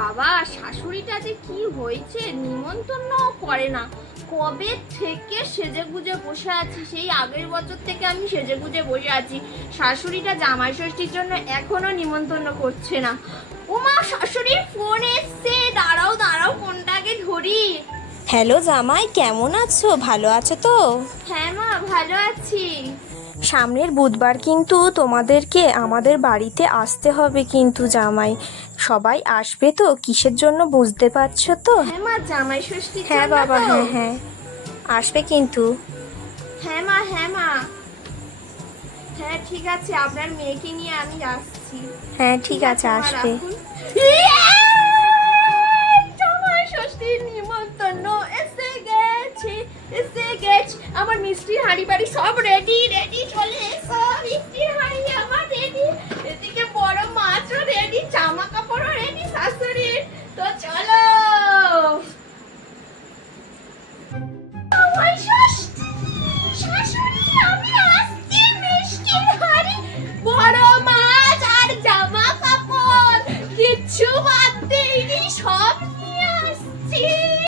বাবা শাশুড়িটা যে কি হয়েছে নিমন্ত্রণও করে না। কবে থেকে সেজে গুজে বসে আছি সেই আগের বছর থেকে আমি সেজে গুজে বসে আছি। শাশুড়িটা জামাই ষষ্ঠীর জন্য এখনও নিমন্ত্রণ করছে না। ওমা শাশুড়ির ফোন এসছে। দাঁড়াও দাঁড়াও ফোনটাকে ধরি। হ্যালো জামাই কেমন আছো? ভালো আছো তো? হ্যাঁ মা ভালো আছি। সামনের বুধবার কিন্তু তোমাদেরকে আমাদের বাড়িতে আসতে হবে কিন্তু জামাই। সবাই আসবে তো? কিসের জন্য বুঝতে পারছ তো? হ্যাঁ মা জামাই ষষ্ঠীর হ্যাঁ বাবা হ্যাঁ হ্যাঁ। আসবে কিন্তু। হ্যাঁ মা হ্যাঁ মা। হ্যাঁ ঠিক আছে আপনার মেয়েকে নিয়ে আমি আসছি। হ্যাঁ ঠিক আছে আসবে। গেছে, আমার মিষ্টির হাঁড়ি বাড়ি সব রেডি রেডি চলে এসো। মিষ্টির হাঁড়ি আমার রেডি এদিকে বড় মাছও রেডি জামা কাপড়ও রেডি শাশুড়ির তো চলো। ষষ্ঠী